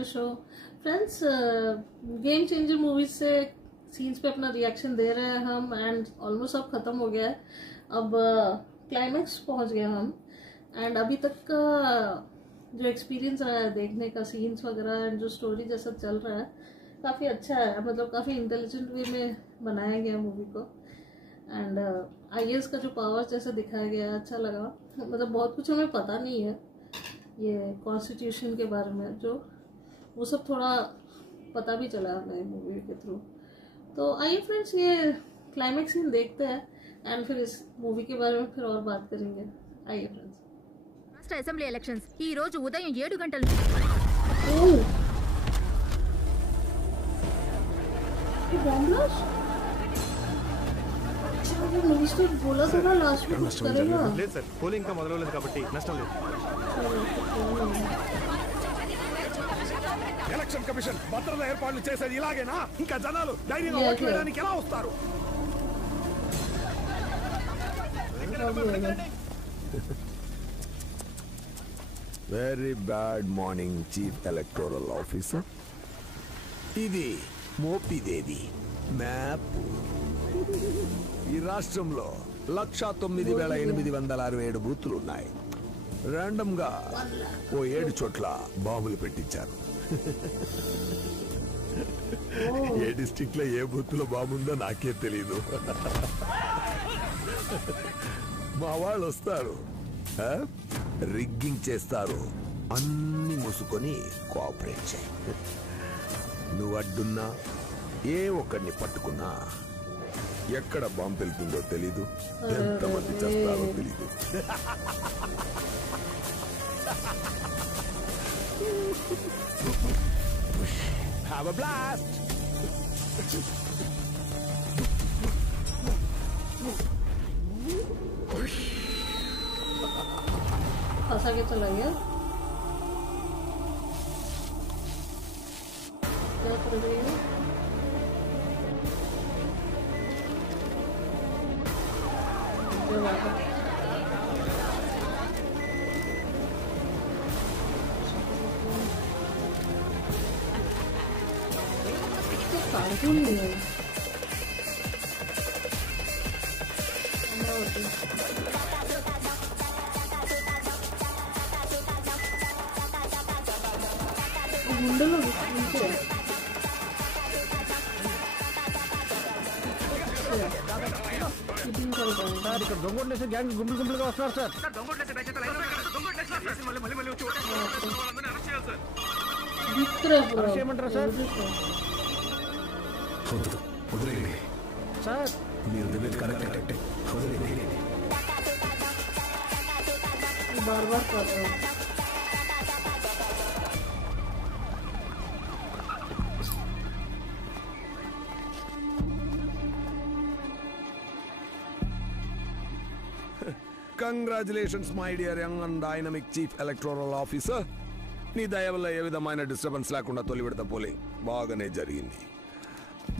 To show friends. Game changer movies से scenes पे अपना रिएक्शन दे रहे हैं हम एंड ऑलमोस्ट अब खत्म हो गया है। अब क्लाइमैक्स पहुंच गए हम एंड अभी तक का जो एक्सपीरियंस रहा है देखने का, सीन्स वगैरह एंड जो स्टोरी जैसा चल रहा है काफ़ी अच्छा है। मतलब काफ़ी इंटेलिजेंट वे में बनाया गया मूवी को एंड आईएएस का जो पावर जैसा दिखाया गया अच्छा लगा। मतलब बहुत कुछ हमें पता नहीं है ये कॉन्स्टिट्यूशन के बारे में, जो वो सब थोड़ा पता भी चला हमें मूवी के थ्रू। तो आइए फ्रेंड्स ये क्लाइमैक्स सीन देखते हैं एंड फिर इस मूवी के बारे में फिर और बात करेंगे। आइए फ्रेंड्स। రాష్ట్ర అసెంబ్లీ ఎలక్షన్స్ ఈ రోజు ఉదయం 7 గంటల మినిస్టర్ बोला था ना लास्ट में कुछ करेगा। లేదు సార్, పోలింగ్ ఇంకా మొదలవలేదు కాబట్టి నష్టం లేదు। ఎలక్షన్ కమిషన్ భద్రత ఏర్పాట్లు చేసేది ఇలాగేనా? ఇంకా జనాలు ధైర్యంగా ఓట్లు వేయడానికి ఎలా వస్తారు? Very bad morning chief electoral officer. ఇది మోపిదేవి మ్యాప్. ఈ రాష్ట్రంలో 1,09,867 బూతులు ఉన్నాయి. ర్యాండమ్ గా ఓ 7 చోట్ల బాంబులు పెట్టించారు. ఏ డిస్ట్రిక్ట్ లో ఏ బూత్ లో బాంబుందో నాకే తెలీదు. మా వాళ్ళు వస్తారు, రిగ్గింగ్ చేస్తారు, అన్ని మూసుకొని కోఆపరేట్ చేయి. నువ్వు అడ్డున్నా ఏ ఒక్కడిని పట్టుకున్నా ఎక్కడ బాంబు వెళ్తుందో తెలీదు, ఎంతమంది చేస్తారో తెలీదు. Have a blast! फंसा के चला गया। क्या कर रही है? कार्टून नहीं है। గుండెలో नीचे సార్ ఇక్కడ దొంగోట్లేసే గ్యాంగ్ గుంపులుగా వస్తున్నారు సార్. చేయమంటారా సార్? సార్ మీరు కరెక్ట్ बार बार कर रहे हो। Congratulations my dear young and dynamic chief electoral officer. నీ దయ వల్ల ఏ విధమైన డిస్టర్బెన్స్ లేకుండా తొలి విడత పోలింగ్ బాగానే జరిగింది.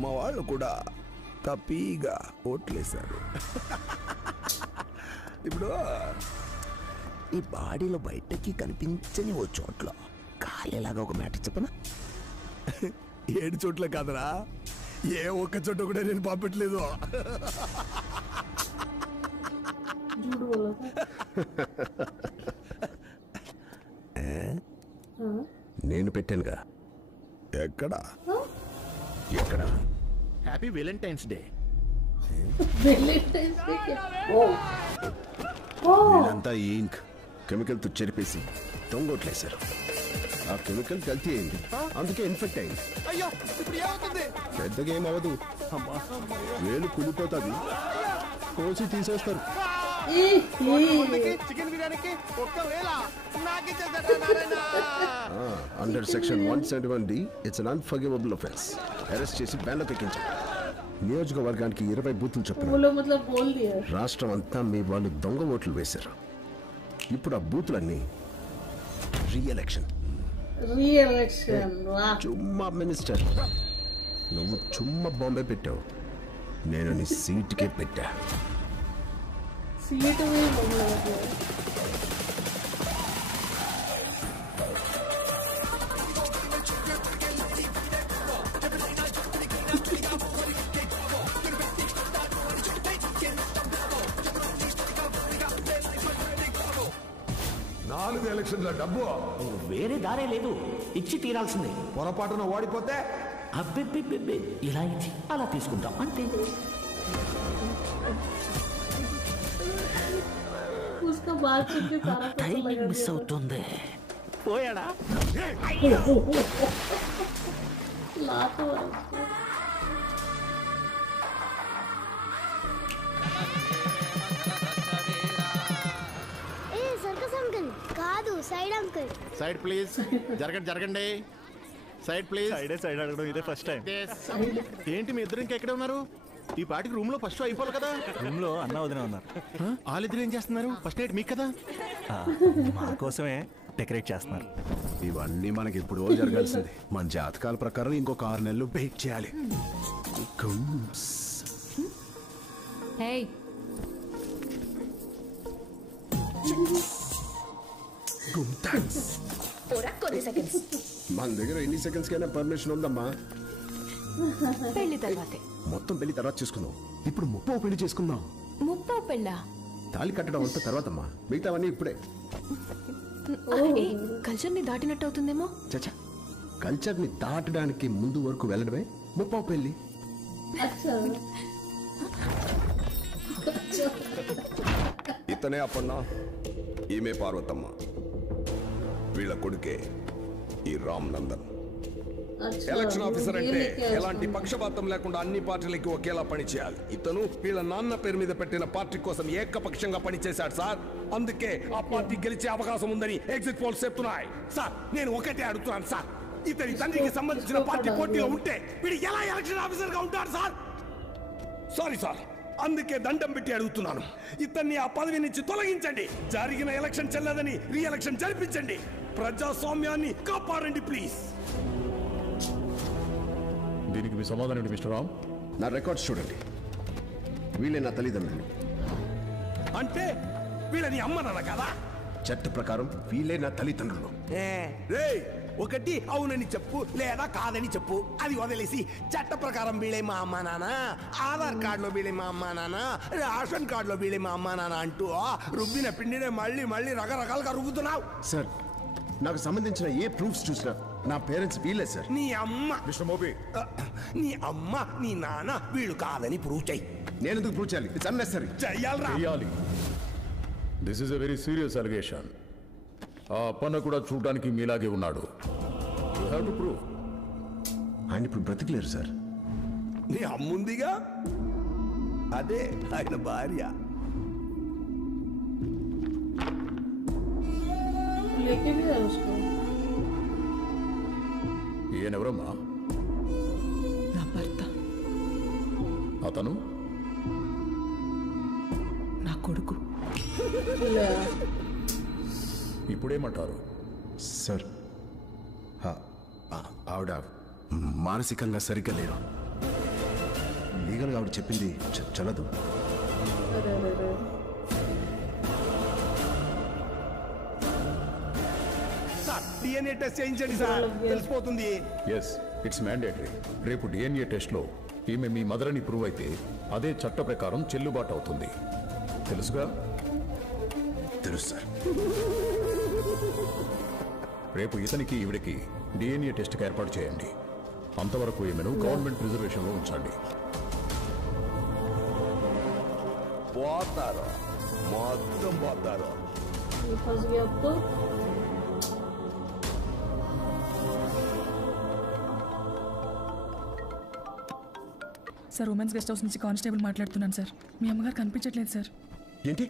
మా వాళ్ళు కూడా తప్పీగా ఓట్లేశారు. ఇప్పుడు ఈ బాడీలో బయటకి కనిపించని ఓ చోట్ల కాలేలాగా ఒక మ్యాటర్ చెప్పనా? 7 చోట్ల కాదరా, ఏ ఒక్క చోట కూడా నేను పంపట్లేదు. నేను పెట్టానుగా. ఎక్కడ ఎక్కడ? Happy Valentine's day. వీళ్ళంతా ఈ ఇంక్ కెమికల్ తో చెరిపేసి దొంగోట్లేశారు. ఆ కెమికల్ కల్తీ అయింది, అందుకే ఇన్ఫెక్ట్ అయింది. అయ్యో ఇప్పుడు ఏమవుతుంది? పెద్దగా ఏం అవ్వదు, వేలు కులిపోతుంది, కోసి తీసేస్తారు. చికెన్ బిర్యానీకి under section 171D it's an unforgivable offence. Arrest చేసి బ్యాన్లో ఎక్కించారు. నియోజకవర్గానికి 20 బూతులు చెప్పారు. రాష్ట్రం అంతా మీ వాళ్ళు దొంగ ఓట్లు వేశారు. ఇప్పుడు ఆ బూతులన్నీ రీఎలక్షన్. చుమ్మా మినిస్టర్, నువ్వు చుమ్మా బాంబే పెట్టావు, నేను నీ సీట్కే పెట్టా. सीट में ఎలక్షన్ లో డబ్బు వేరే దారే లేదు, ఇచ్చి తీరాల్సిందే. పొరపాటున ఓడిపోతే అబ్బెబ్బెబ్బెబ్బే, ఇలా ఇచ్చి అలా తీసుకుంటాం అంతే. उसका बाल सुन के सारा पैसा టైమింగ్ लगा మిస్ दिया। అవుతుంది. పోయాడా? लात हुआ। ఏ సర్కస్ అంకుల్ కాదు, సైడ్ అంకుల్. Side please. జరగండి సైడ్ ప్లీజ్. సైడ్ అడగడం ఇదే ఫస్ట్ టైం. ఏంటి మీ ఇద్దరు ఇంకా ఎక్కడే ఉన్నారు? ఈ పాటికి రూమ్ లో ఫస్ట్ షో అయిపోవాలి కదా. రూమ్ లో అన్న వదిన ఉన్నారు. వాళ్ళిద్దరు ఏం చేస్తున్నారు? ఫస్ట్ నైట్ మీకు కదా. మా కోసమే డెకరేట్ చేస్తున్నారు. ఇవన్నీ మనకి ఇప్పుడు జరగాల్సింది. మన జాతకాల ప్రకారం ఇంకొక 6 నెలలు వెయిట్ చేయాలి. హేయ్ మన దగ్గర ఎన్ని సెకండ్స్ కైనా పర్మిషన్ ఉందమ్మా. పెళ్లి తర్వాతే. మొత్తం పెళ్లి తర్వాత చేసుకుందాం. ఇప్పుడు 30వ పెళ్లి చేసుకుందాం. 30వ పెళ్ళా? తాళి కట్టడం అంతా తర్వాతమ్మా, మిగతావన్నీ ఇప్పుడే. కల్చర్ ని దాటినట్టు అవుతుందేమో. చచ్చా, కల్చర్ ని దాటడానికి ముందు వరకు వెళ్ళడమే 30వ పెళ్లి. अच्छा ఇతనే అప్పన్నా, ఈమె పార్వతమ్మ, వీళ్ళ కొడుకే ఈ రామ్ నందన్. अच्छा ఎలక్షన్ ఆఫీసర్ ये అంటే लेके आया ఎలాంటి పక్షపాతం లేకుండా అన్ని పార్టీలకి ఒకేలా పనిచేయాలి. ఇతను వీళ్ళ నాన్న పేరు మీద పెట్టిన పార్టీ కోసం ఏకపక్షంగా పనిచేశాడు సార్. అందుకే ఆ పార్టీ గెలిచే అవకాశం ఉందని ఎగ్జిట్ పోల్స్ చెప్తున్నాయి. సార్ నేను ఒకటే అడుగుతున్నాను సార్, ఇతని తండ్రికి సంబంధించిన పార్టీ పోటీలో ఉంటే వీడు ఎలా ఎలక్షన్ ఆఫీసర్ గా ఉంటాడు సార్? సారీ సార్, అందుకే దండం పెట్టి అడుగుతున్నాను, ఇతన్ని ఆ పదవి నుంచి తొలగించండి. జరిగిన ఎలక్షన్ చెల్లదని రీ ఎలక్షన్ జరిపించండి. ప్రజాస్వామ్యాన్ని కాపాడండి ప్లీజ్. దీనికి మీ సమాధానం ఏంటి మిస్టర్ రామ్? నా రికార్డ్స్ చూడండి. వీళ్ళే నా తల్లిదండ్రులు. అంటే వీళ్ళని అమ్మనన్న కదా? చట్ట ప్రకారం వీళ్ళే నా తల్లిదండ్రులు. రేయ్, ఒకటి అవునని చెప్పు లేదా కాదని చెప్పు, అది వదిలేసి చట్ట ప్రకారం వీళ్ళే మా అమ్మా నాన్న, ఆధార్ కార్డులో వీళ్ళే మా అమ్మా నాన్న, రేషన్ కార్డులో వీళ్ళే మా అమ్మా నాన్న అంటూ రుబ్బిన పిండినే మళ్ళీ మళ్ళీ రకరకాలుగా రుబ్బుతున్నావు. సార్, నాకు సంబంధించిన ఏ ప్రూఫ్స్ చూసినా నా పేరెంట్స్ వీళ్ళే సార్. నీ అమ్మ మిస్టర్ మోబీ, నీ అమ్మ నీ నాన్న వీళ్ళు కాదని ప్రూవ్ చెయ్యి. నేను ఎందుకు ప్రూవ్ చేయాలి? It's unnecessary. చెయ్యాలరా. చేయాలి. This is a very serious allegation. ఆ అప్పన్న కూడా చూడడానికి మీలాగే ఉన్నాడు. You have to prove. ఆయన ఇప్పుడు బ్రతికలేరు సార్. నీ అమ్ముందిగా, అదే ఆయన భార్య. लेके भी है उसको। ఈయనెవరమ్మా? నా భర్త, అతను నా కొడుకు. ले ఇప్పుడేమంటారు? సార్, ఆవిడ మానసికంగా సరిగ్గా లేరు. లీగల్గా ఆవిడ చెప్పింది చల్లదు. अरे अरे अरे సార్ డిఎన్ఏ టెస్ట్ చేయించండి సార్, తెలిసిపోతుంది. Yes, it's mandatory. రేపు డిఎన్ఏ టెస్ట్లో ఈమె మీ మదర్ అని ప్రూవ్ అయితే అదే చట్ట ప్రకారం చెల్లుబాటు అవుతుంది. తెలుసుగా? తెలుసు సార్. రేపు ఇతనికి ఈవిడికి డిఎన్ఏ టెస్ట్కి ఏర్పాటు చేయండి. అంతవరకు ఈమెను గవర్నమెంట్ రిజర్వేషన్లో ఉంచండి. పోతారు, మొత్తం పోతారు. ये फंस गया अब तो। సార్, ఉమెన్స్ గెస్ట్ హౌస్ నుంచి కానిస్టేబుల్ మాట్లాడుతున్నాను సార్. మీ అమ్మగారు కనిపించట్లేదు సార్. ఏంటి?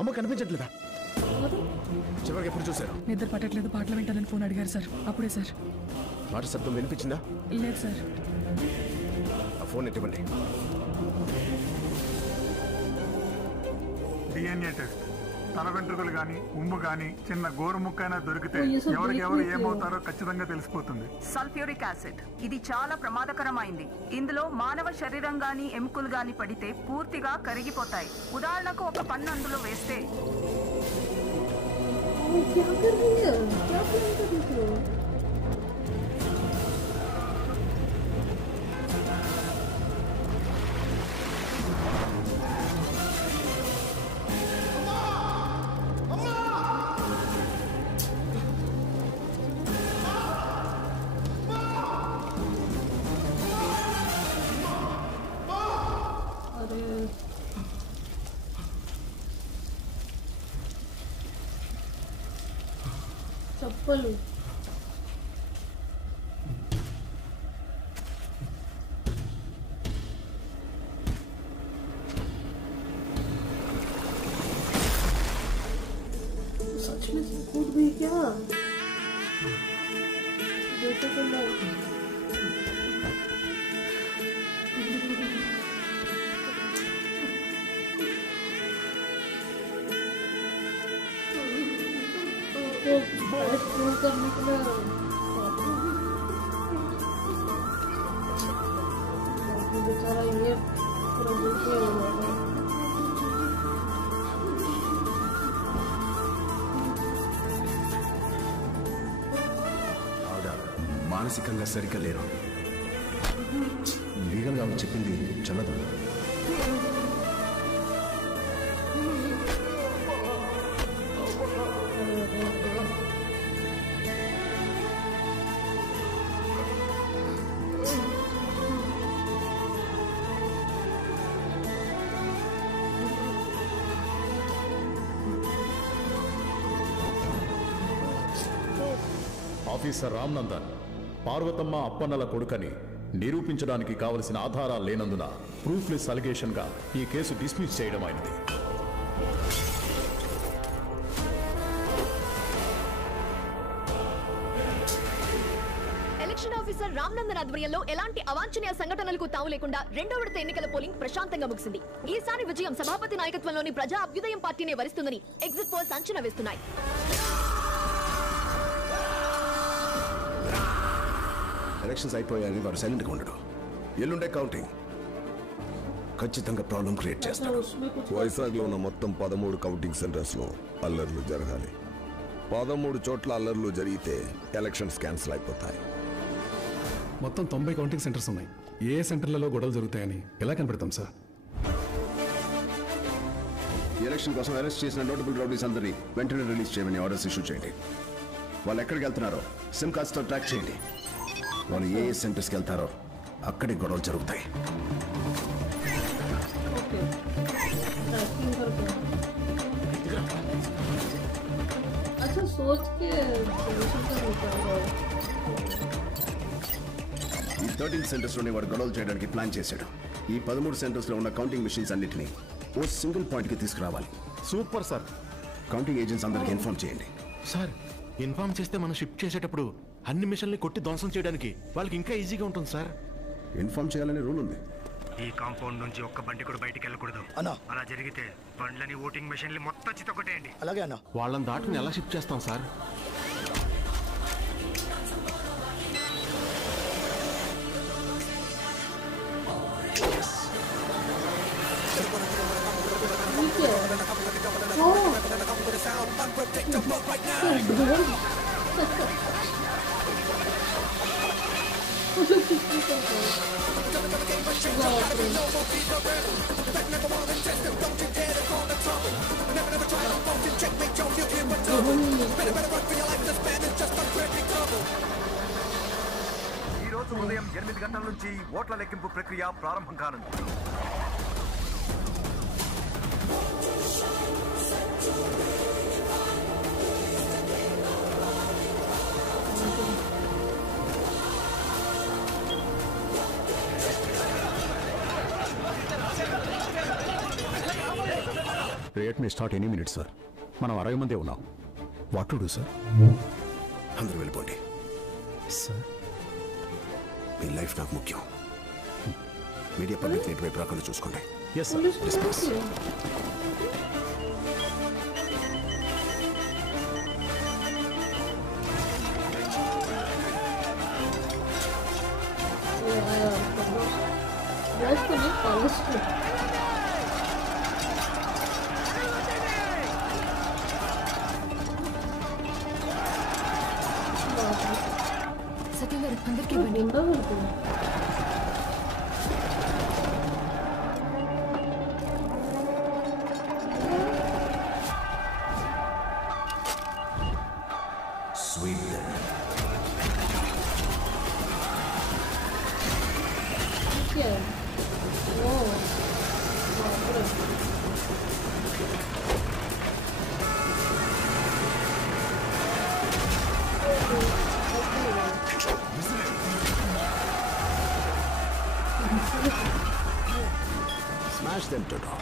అమ్మ కనిపించట్లేదా? చివరికి ఎప్పుడు చూశారు? నిద్ర పట్టట్లేదు, పాటలు వింటానని ఫోన్ అడిగారు సార్. అప్పుడే సార్. మాట శబ్దం వినిపించిందా? లేదు సార్. ఆ ఫోన్ ఎట్టివ్వండి. DNA test. తల వెంట్రుకలు గాని, ఉమ్ము గాని, చిన్న గోరు ముక్కైనా దొరికితే ఓ, ये सब ఎవరికెవరు देखने ఏమవుతారో ఖచ్చితంగా తెలిసిపోతుంది. సల్ఫ్యూరిక్ యాసిడ్ ఇది చాలా ప్రమాదకరమైంది. ఇందులో మానవ శరీరం గాని ఎముకలు గాని పడితే పూర్తిగా కరిగిపోతాయి. ఉదాహరణకు ఒక పన్ను అందులో వేస్తే क्या कर रही है? क्या कर रही है? पल्लू सच में कूद गई क्या? देखो तो मैं करने के लिए बेचारा ये पूरा दुखी हो गया। మానసికంగా సరిగ్గా లేరు. లీగల్గా ఆమె చెప్పింది చల్లదు. ఆఫీసర్ రామ్నందన్ పార్వతమ్మ అప్పన్నల కొడుకని నిరూపించడానికి కావలసిన ఆధారాలు లేనందున ప్రూఫ్లెస్ అలిగేషన్ గా ఈ కేసు డిస్మిస్ చేయడం అయినది. ఎలక్షన్ ఆఫీసర్ రామ్నందన్ ఆధ్వర్యంలో ఎలాంటి అవాంఛనీయ సంఘటనలకు తావు లేకుండా రెండో విడత ఎన్నికల పోలింగ్ ప్రశాంతంగా ముగిసింది. ఈసారి విజయం సభాపతి నాయకత్వంలోని ప్రజా అభ్యుదయం పార్టీనే వరిస్తుందని ఎగ్జిట్ పోల్స్ అంచనా వేస్తున్నాయి. ఎలక్షన్స్ అయిపోయాయని వారు సైలెంట్గా ఉండడు. ఎల్లుండే కౌంటింగ్ ఖచ్చితంగా ప్రాబ్లం క్రియేట్ చేస్తారు. వైజాగ్లో ఉన్న మొత్తం 13 కౌంటింగ్ సెంటర్స్లో అల్లర్లు జరగాలి. 13 చోట్ల అల్లర్లు జరిగితే ఎలక్షన్స్ క్యాన్సిల్ అయిపోతాయి. మొత్తం 90 కౌంటింగ్ సెంటర్స్ ఉన్నాయి. ఏ సెంటర్లలో గొడవలు జరుగుతాయని ఎలా కనిపెడతాం సార్? ఎలక్షన్ కోసం అరెస్ట్ చేసిన నోటబుల్ రౌడీస్ అందరినీ వెంటనే రిలీజ్ చేయమని ఆర్డర్స్ ఇష్యూ చేయండి. వాళ్ళు ఎక్కడికి వెళ్తున్నారో సిమ్ కార్డ్స్తో ట్రాక్ చేయండి. వాళ్ళు ఏ సెంటర్స్కి వెళ్తారో అక్కడే గొడవలు జరుగుతాయి. ఈ 13 సెంటర్స్లోనే వాడు గొడవలు చేయడానికి ప్లాన్ చేశాడు. ఈ 13 సెంటర్స్లో ఉన్న కౌంటింగ్ మిషన్స్ అన్నిటినీ ఓ సింగిల్ పాయింట్కి తీసుకురావాలి. Super sir. కౌంటింగ్ ఏజెంట్స్ అందరికి ఇన్ఫార్మ్ చేయండి. సార్ ఇన్ఫార్మ్ చేస్తే మనం షిఫ్ట్ చేసేటప్పుడు అన్ని మిషన్లు కొట్టి ధ్వంసం చేయడానికి వాళ్ళకి ఇంకా ఈజీగా ఉంటుంది సార్. ఇన్ఫార్మ్ చేయాలనే రూల్ ఉంది. ఈ కాంపౌండ్ నుంచి ఒక్క బండి కూడా బయటికి వెళ్ళకూడదు అన్నా. అలా జరిగితే బండ్లని ఓటింగ్ మెషిన్లు మొత్తం చితకొట్టేయండి. అలాగే అన్న. వాళ్ళని దాటిని ఎలా షిఫ్ట్ చేస్తాం సార్? ఈ రోజు ఉదయం 8 గంటల నుంచి ఓట్ల లెక్కింపు ప్రక్రియ ప్రారంభం కానుంది. రేట్ మే స్టార్ట్ ఎనీ మినిట్ సార్. మనం 60 మందే ఉన్నాం. What to do sir? అందరూ వెళ్ళిపోండి సార్. మీ లైఫ్ నాకు ముఖ్యం. మీడియా పబ్లిక్ నెట్ వైపు రాకుండా చూసుకోండి. Yes sir. డిస్మిస్. సత్యం గారు అందరికీ ఇవ్వండి. Smash them to top.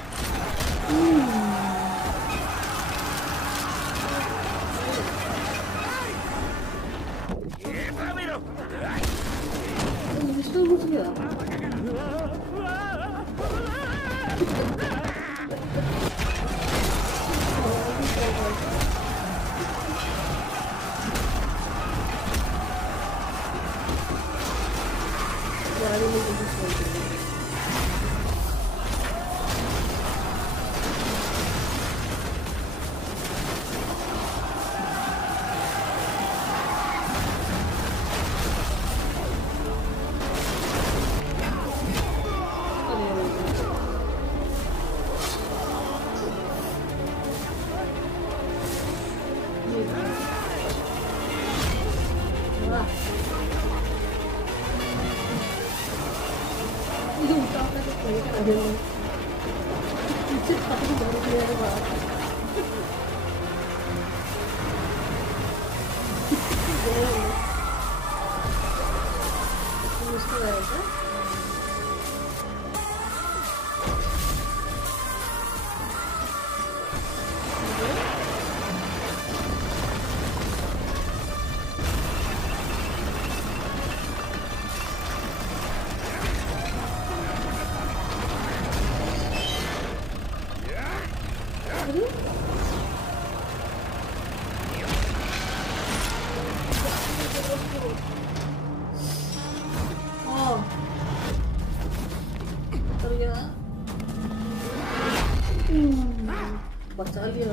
बचा लिया।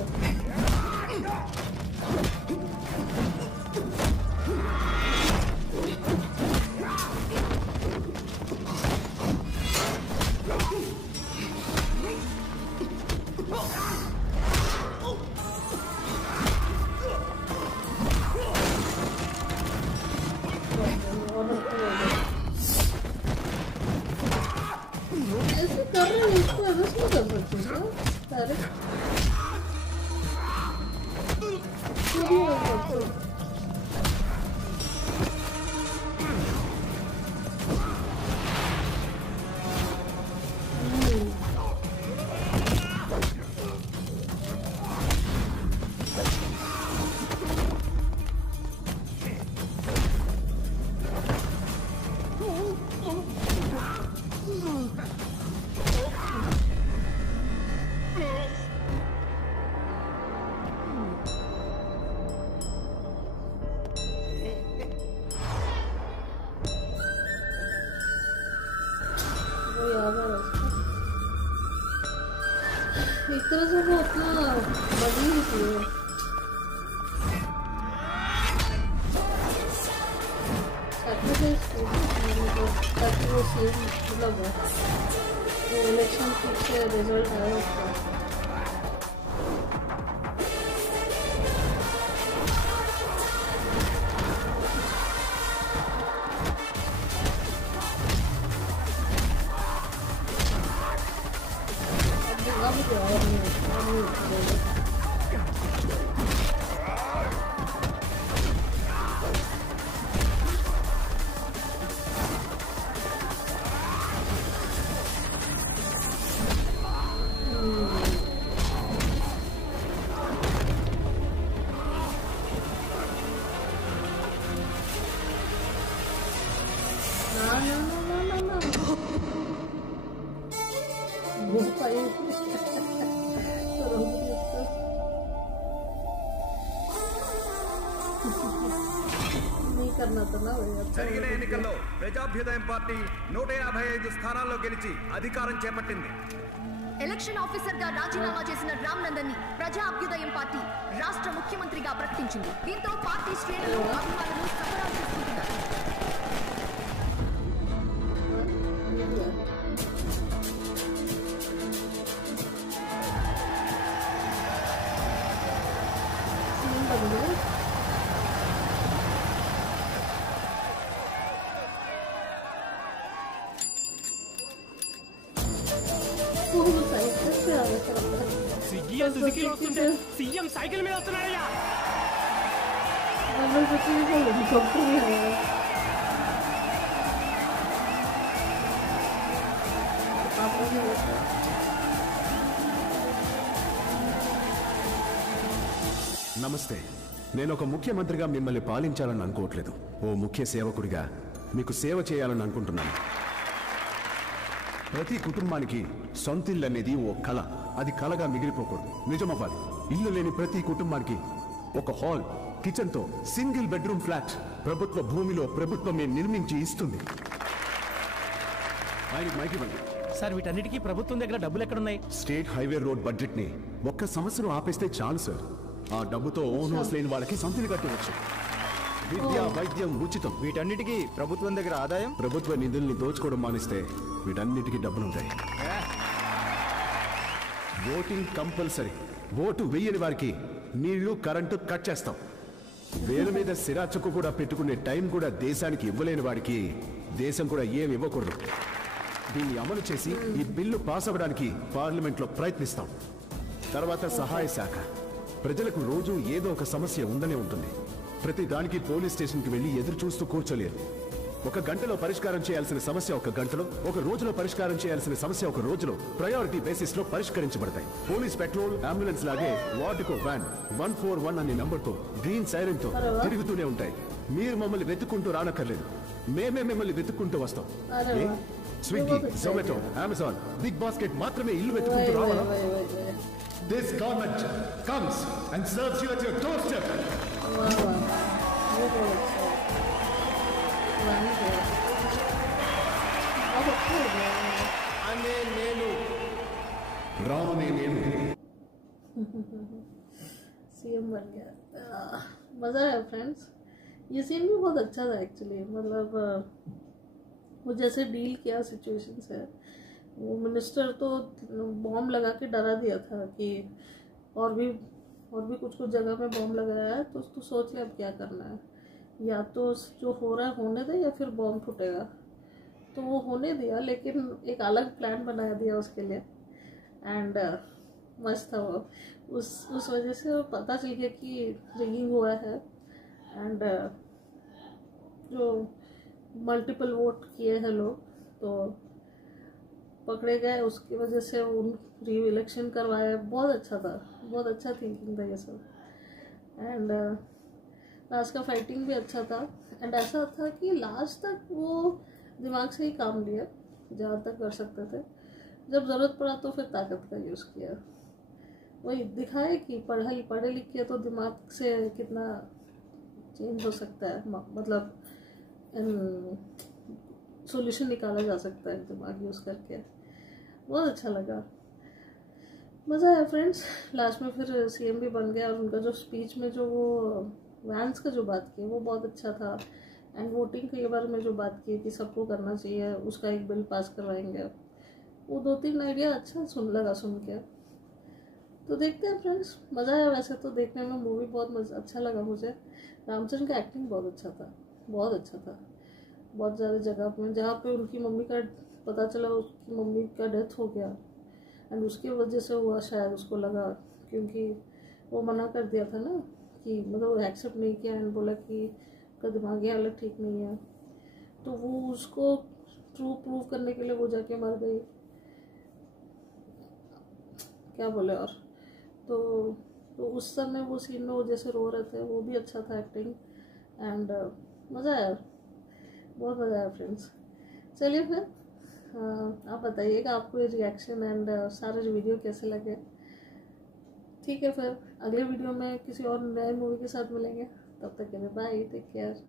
ऐसे कर रहे हैं इसको ऐसे नहीं कर सकते क्या? अरे एक तरह से वो अपना बदली होती है। ताकि वो सेम मतलब इलेक्शन ठीक से रिजल्ट आया उसका। జరిగిన ఎన్నికల్లో ప్రజాభ్యుదయం పార్టీ 155 స్థానాల్లో గెలిచి అధికారం చేపట్టింది. ఎలక్షన్ ఆఫీసర్ గా రాజీనామా చేసిన రామ్ నందన్ ని ప్రజా అభ్యుదయం పార్టీ రాష్ట్ర ముఖ్యమంత్రిగా ప్రకటించింది. దీంతో పార్టీ శ్రేణులు అభిమానులు సంబరాలు చేసుకుంటున్నారు. సుజుకి వస్తుంటే సీఎం సైకిల్ మీద వస్తున్నాడయ్యా. हेलीकॉप्टर भी है। నమస్తే. నేను ఒక ముఖ్యమంత్రిగా మిమ్మల్ని పాలించాలని అనుకోవట్లేదు. ఓ ముఖ్య సేవకుడిగా మీకు సేవ చేయాలని అనుకుంటున్నాను. ప్రతి కుటుంబానికి సొంతిల్లు అనేది ఓ కళ. అది కళగా మిగిలిపోకూడదు, నిజమవ్వాలి. ఇల్లు లేని ప్రతి కుటుంబానికి ఒక హాల్, కిచెన్ తో సింగిల్ బెడ్రూమ్ ఫ్లాట్ ప్రభుత్వ భూమిలో ప్రభుత్వమే నిర్మించి ఇస్తుంది. ఆయనకి మైక్ ఇవ్వండి. సార్, వీటన్నిటికీ ప్రభుత్వం దగ్గర డబ్బులు ఎక్కడున్నాయి? స్టేట్ హైవే రోడ్ బడ్జెట్ ని ఒక్క సంవత్సరం ఆపేస్తే చాలు సార్. ఆ డబ్బుతో ఓన్ హౌస్ లేని వాళ్ళకి సొంతలు కట్టవచ్చు. విద్య, వైద్యం ఉచితం. వీటన్నిటికీ ప్రభుత్వం దగ్గర ఆదాయం. ప్రభుత్వ నిధుల్ని దోచుకోవడం మానిస్తే వీటన్నిటికీ డబ్బులుంటాయి. Voting compulsory. ఓటు వేయని వారికి నీళ్లు, కరెంటు కట్ చేస్తాం. వేల మీద సిరాచకు కూడా పెట్టుకునే టైం కూడా దేశానికి ఇవ్వలేని వాడికి దేశం కూడా ఏమి ఇవ్వకూడదు. దీన్ని అమలు చేసి ఈ బిల్లు పాస్ అవ్వడానికి పార్లమెంట్ లో ప్రయత్నిస్తాం. తర్వాత సహాయ శాఖ. ప్రజలకు రోజు ఏదో ఒక సమస్య ఉండనే ఉంటుంది. ప్రతి దానికి పోలీస్ స్టేషన్కి వెళ్లి ఎదురు చూస్తూ కూర్చోలేరు. ఒక గంటలో పరిష్కారం చేయాల్సిన సమస్య ఒక గంటలో, ఒక రోజులో పరిష్కారం చేయాల్సిన సమస్య ఒక రోజులో ప్రయారిటీ బేసిస్ లో పరిష్కరించబడతాయి. పోలీస్ పెట్రోల్, అంబులెన్స్ లాగే వార్డుకో వ్యాన్ 141 అనే నంబర్ తో గ్రీన్ సైరన్ తో తిరుగుతూనే ఉంటాయి. మీరు మమ్మల్ని వెతుక్కుంటూ రానక్కర్లేదు, మేమే మిమ్మల్ని వెతుక్కుంటూ వస్తాం. Swiggy, Zomato, Amazon, big basket మాత్రమే ఇల్లు వెతుక్కుంటూ రావాలా? This government comes and serves you at your doorstep. అనే నేను రామనే నేను सीएम बन गया। मज़ा आया फ्रेंड्स। ये सीन भी बहुत अच्छा था एक्चुअली। मतलब वो जैसे डील किया सिचुएशन से, वो मिनिस्टर तो बॉम्ब लगा के डरा दिया था कि और भी कुछ जगह में बॉम्ब लगाया है, तो तू सोच ले अब क्या करना है, या तो जो हो रहा है होने दे या फिर बॉम्ब फूटेगा। तो वो होने दिया, लेकिन एक अलग प्लान बना दिया उसके लिए। एंड मस्त था वो। उस वजह से पता चल गया कि रिगिंग हुआ है। एंड जो मल्टीपल वोट किए हैं लोग तो पकड़े गए, उसकी वजह से उन री इलेक्शन करवाया। बहुत अच्छा था, बहुत अच्छा थिंकिंग था ये सब। एंड लास्ट का फाइटिंग भी अच्छा था। एंड ऐसा था कि लास्ट तक वो दिमाग से ही काम लिया जहाँ तक कर सकते थे। जब ज़रूरत पड़ा तो फिर ताकत का यूज़ किया। वही दिखाए कि पढ़े लिखे तो दिमाग से कितना चेंज हो सकता है, मतलब सॉल्यूशन निकाला जा सकता है दिमाग यूज़ करके। बहुत अच्छा लगा, मज़ा आया फ्रेंड्स। लास्ट में फिर सीएम भी बन गया और उनका जो स्पीच में जो वो वैंस का जो बात की वो बहुत अच्छा था। एंड वोटिंग के बारे में जो बात की कि सबको करना चाहिए, उसका एक बिल पास करवाएंगे, वो 2-3 आइडिया अच्छा लगा सुन के। तो देखते हैं फ्रेंड्स, मज़ा आया। वैसे तो देखने में मूवी बहुत अच्छा लगा मुझे। रामचरण का एक्टिंग बहुत अच्छा था, बहुत अच्छा था। बहुत ज़्यादा जगह में जहाँ पे उनकी मम्मी का पता चला उसकी मम्मी का डेथ हो गया, एंड उसकी वजह से हुआ शायद, उसको लगा, क्योंकि वो मना कर दिया था ना कि मतलब एक्सेप्ट नहीं किया एंड बोला कि उसका दिमागी हालत ठीक नहीं है। तो वो उसको ट्रू प्रूव करने के लिए वो जाके मर गई, क्या बोले। और तो उस समय वो सीन में वो जैसे रो रहे थे, वो भी अच्छा था एक्टिंग। एंड मज़ा आया, बहुत मज़ा आया फ्रेंड्स। चलिए फिर आप बताइएगा आपको ये रिएक्शन एंड सारे वीडियो कैसे लगे। ठीक है, फिर अगले वीडियो में किसी और नए मूवी के साथ मिलेंगे। तब तक के लिए बाय, टेक केयर।